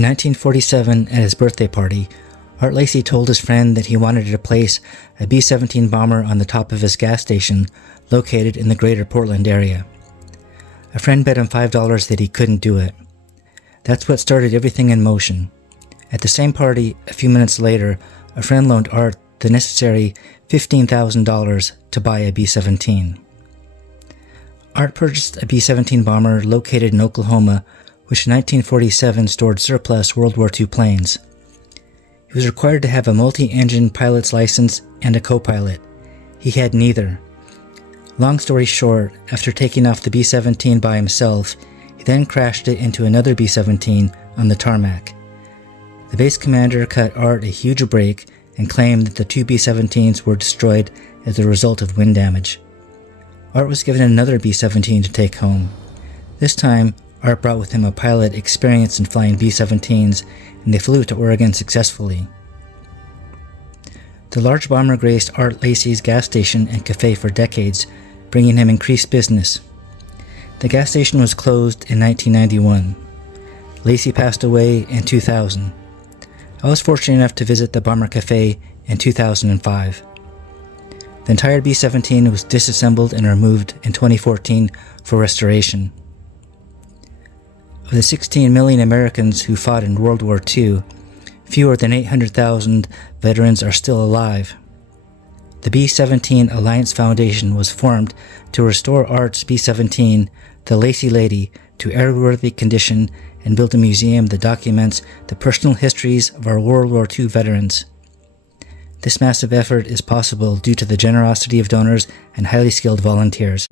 In 1947, at his birthday party, Art Lacey told his friend that he wanted to place a B-17 bomber on the top of his gas station located in the greater Portland area. A friend bet him $5 that he couldn't do it. That's what started everything in motion. At the same party, a few minutes later, a friend loaned Art the necessary $15,000 to buy a B-17. Art purchased a B-17 bomber located in Oklahoma, which in 1947 stored surplus World War II planes. He was required to have a multi-engine pilot's license and a co-pilot. He had neither. Long story short, after taking off the B-17 by himself, he then crashed it into another B-17 on the tarmac. The base commander cut Art a huge break and claimed that the two B-17s were destroyed as a result of wind damage. Art was given another B-17 to take home. This time, Art brought with him a pilot experienced in flying B-17s, and they flew to Oregon successfully. The large bomber graced Art Lacey's gas station and cafe for decades, bringing him increased business. The gas station was closed in 1991. Lacey passed away in 2000. I was fortunate enough to visit the Bomber Cafe in 2005. The entire B-17 was disassembled and removed in 2014 for restoration. Of the 16 million Americans who fought in World War II, fewer than 800,000 veterans are still alive. The B-17 Alliance Foundation was formed to restore Art's B-17, the Lacey Lady, to airworthy condition and build a museum that documents the personal histories of our World War II veterans. This massive effort is possible due to the generosity of donors and highly skilled volunteers.